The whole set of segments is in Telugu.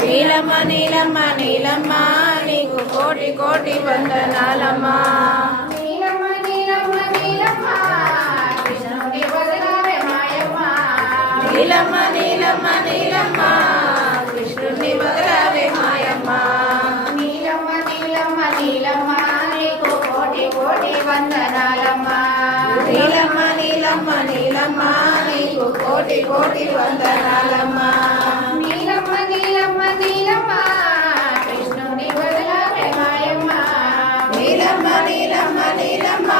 నీలమ్మ నీలమ్మ నీలమ్మ నీకు కోటి కోటి వందనాలమ్మా. నీలమ్మ నీలమ్మ నీలమ్మ కృష్ణుని వదలవే మాయమ్మ. నీలమ్మ నీలమ్మ నీలమ్మ కృష్ణుని వదలవే మాయమ్మ. నీలమ్మ నీలమ్మ నీలమ్మ నీకు కోటి కోటి వందనాలమ్మా. నీలమ్మ నీలమ్మ నీలమ్మ నీకు కోటి కోటి వందనాలమ్మా. నీలమ్మ నీలమ్మ నీలమ్మ కృష్ణుని వదలవే మాయమ్మ. నీలమ్మ నీలమ్మ నీలమ్మ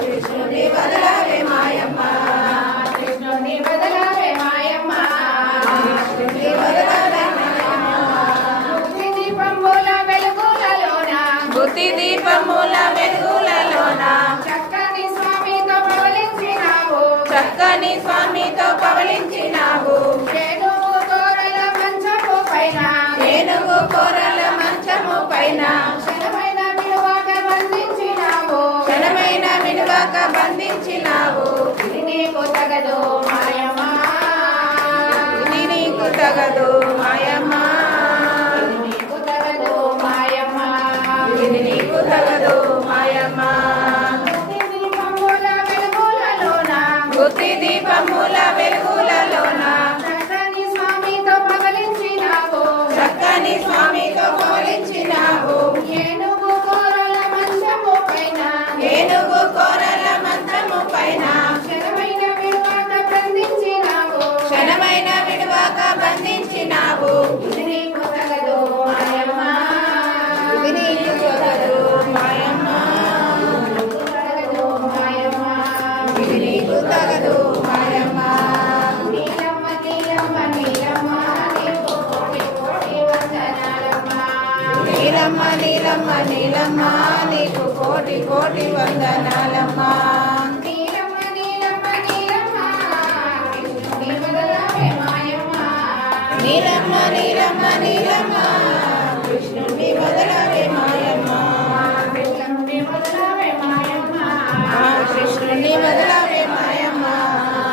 కృష్ణుని వదలవే మాయమ్మ. కృష్ణుని వదలవే మాయమ్మ. కృష్ణుని వదలవే మాయమ్మ. బుద్ధి దీపముల వెలుగులలోన బుద్ధి దీపముల వెలుగులలోన చక్కని స్వామితో పవలించినావు. చక్కని స్వామితో పవలించినావు. ఏనుగు కోరల మంచము పైన ఏనుగు కోరల మంచము పైన క్షణమైన విలువక బంధించినావు. క్షణమైన విడువక బంధించినావు. ఇది నీకు తగదు మాయమ్మ. ఇది నీకు తగదు మాయమ్మ. నీకు తగదు మాయమ్మ. ఇది నీకు తగదు మాయమ్మ. బుద్ధి దీపముల వెలుగులలోన బుద్ధి దీపముల వెలుగులలోన చక్కని స్వామితో పవలించినావు. చక్కని స్వామితో పవలించినావు. ఏనుగు కోరల మంచము పైన ఏనుగు కోరల మంచము పైన క్షణమైన విలువక బంధించినావు. క్షణమైన విడువక బంధించినావు. ఇది నీకు తగదు మాయమ్మ. ఇది నీకు తగదు మాయమ్మ. తగదు మాయమ్మ. ఇది నీకు తగదు మాయమ్మ. నీలమ్మ నీలమ్మ నీలమ్మ నీకు కోటి కోటి వందనాలమ్మ. నీలమ్మ నీలమ్మ నీలమ్మ నీకు కోటి కోటి వందనాలమ్మా. నీలమ్మ నీలమ్మ నీలమ్మ కృష్ణుని వదలవే మాయమ్మ. నీలమ్మ నీలమ్మ నీలమ్మ కృష్ణుని వదలవే మాయమ్మ. కృష్ణుని వదలవే మాయమ్మ. కృష్ణుని వదలవే మాయమ్మ.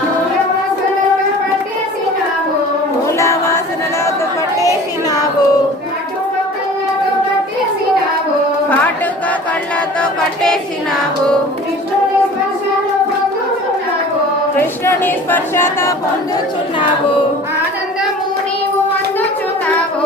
మూలవాసనగా పట్టేసినావు. మూల వాసనలతో పట్టేసినావు. కాటుక కళ్ళతో పట్టేసినావు. కాటుక కళ్ళతో పట్టేసినావు. కృష్ణుని స్పర్శను పొందుతున్నావు. కృష్ణుని స్పర్శతో పొందుచున్నావు. ఆనందము నీవు అందుచున్నావు.